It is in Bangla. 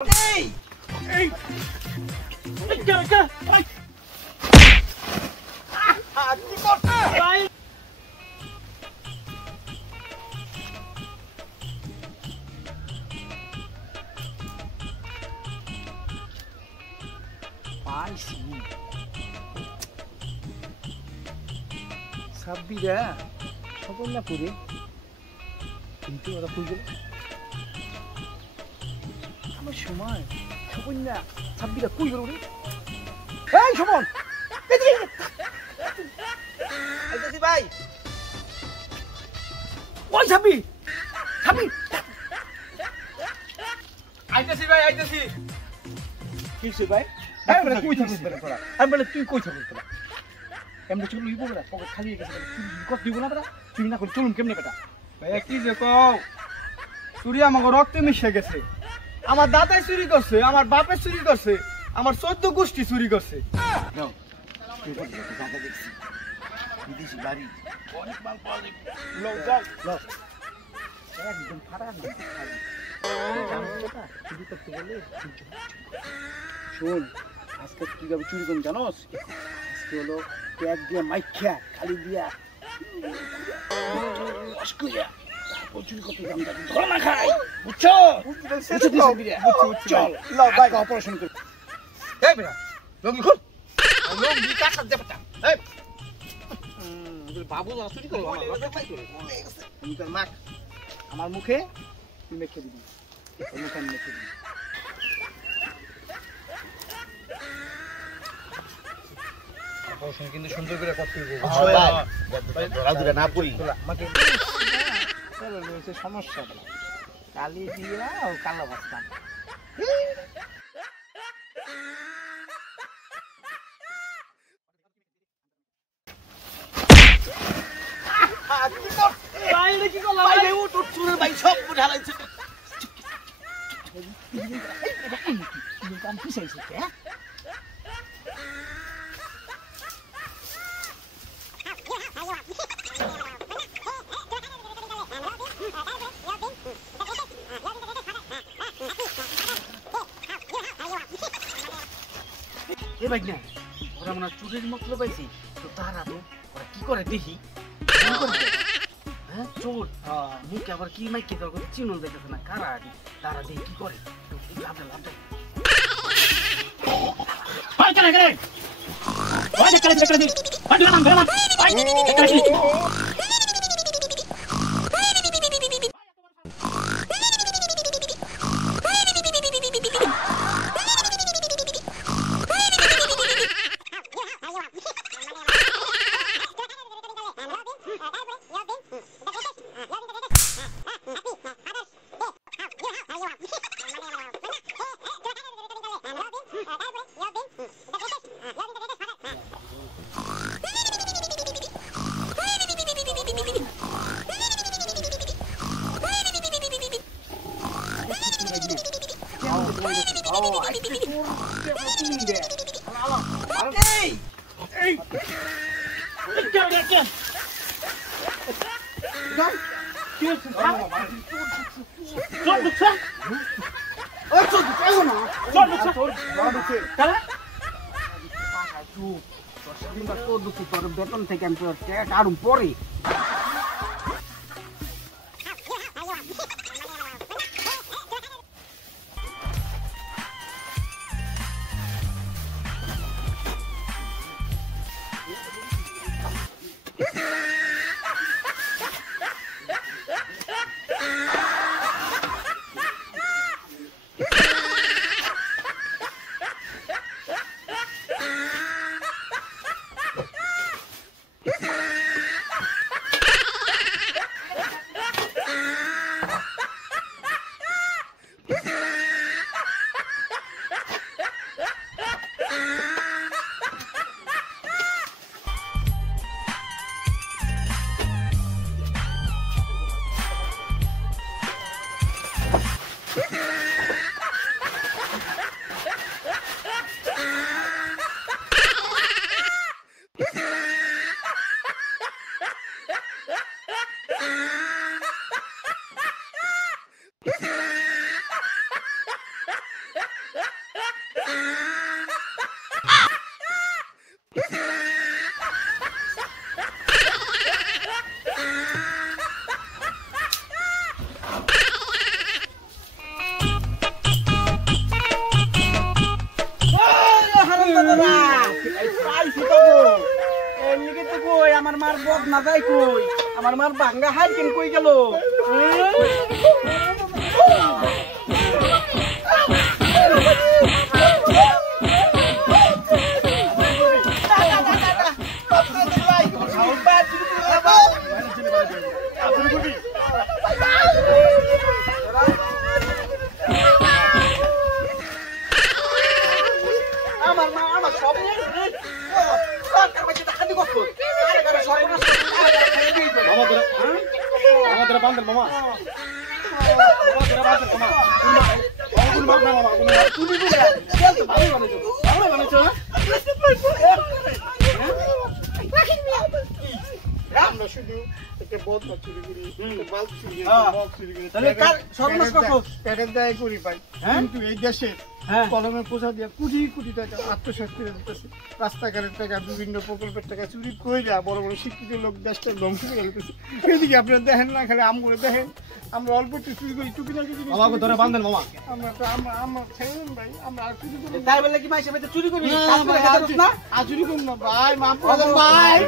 Hey! Hey! Cái! Ôi! Chị con! Đây! পাইছি সাব্বিরা সকল না করে কিন্তু ওরা কই গেল আমার সময় সকল না সাব্বিরা কই গেল রে এই সমন এদিকে আইতাছি ভাই! ওই সাব্বি সাব্বি আইতাছি ভাই, আইতাছি! কিসে ভাই আমি বলে কই থাকিস তোরা আমি বলে তুই কই থাকিস তোরা এমন চুল লইব না পকেট খালি হয়ে গেছে তুই কত দিব না বেটা তুই না করে চলুন কেমনে বেটা ভাইয়া কি যে কও? চুরি আমাকে রক্তে মিশে গেছে। আমার দাদাই চুরি করছে, আমার বাপে চুরি করছে, আমার 14 গোষ্ঠী চুরি করছে। নাও তুই কত জায়গা দেখছিস বিদেশি বাড়ি অনেক মাল পাওয়া যায় লও যাও। লও একদম খারাপ না চুরি করতে গেলে শোন আজকে কিভাবে চুরি করুন জানোস আজকে হলো প্যাক দিয়ে মাইখা খালি দিয়া তারপর চুরি করতে যাম ধর না খাই বুঝছো চল লও ভাই, অপারেশন কর এই বেটা, লঙ্গি খুল। লঙ্গি কাটার দেবতা। এই বাবু না চুরি করলো, আমার লজ্জা পাই করে। তুমি তোর মাখ আমার মুখে তুই মেখে দিবি ওর মুখে আমি মেখে দিবি অপারেশন কিন্তু সুন্দর করে করতে হবে। রাজুরা না পড়ি আমাকে রয়েছে সমস্যা কালি দিয়া ও কালো বাস্তান কি করলাম ভাই? উঠ উঠ, চুরের ভাই সব ঢালাইছে। আমি পিছাইছি হ্যাঁ এ ভাই না ওরা মনে চুরির মতলব পাইছি তো তারা তো ওরা কি করে দেখি হ্যাঁ চোর মুখে আবার কি মাইকে তোর কথা চিনো দেখতেছে না কারা আদি তারা দেখি কি করে লাভ বেতন থেকে আমি তোর আরো পরে মার বদ না যাই কই আমার মার ভাঙ্গা হাত কেন কই গেল আমার মা আমার সব কলমের পোষা দিয়ে কোটি কোটি টাকা আত্মসাৎ করে দিতেছে রাস্তাঘাটের টাকা বিভিন্ন প্রকল্পের টাকা চুরি করে যা বড় বড় শিক্ষিত লোক দেশটা ধ্বংস করে গেছে এদিকে আপনারা দেখেন না খালি আম করে দেখেন আমরা অল্প একটু চুরি করি টুকি না কিছু আমাকে ধরে বাঁধেন মামা আমরা তো আমরা ছেড়েন ভাই আমরা আর চুরি করি তাই বলে কি মাইসে বেতে চুরি করবি না আর চুরি করুন না ভাই মাফ করে দেন ভাই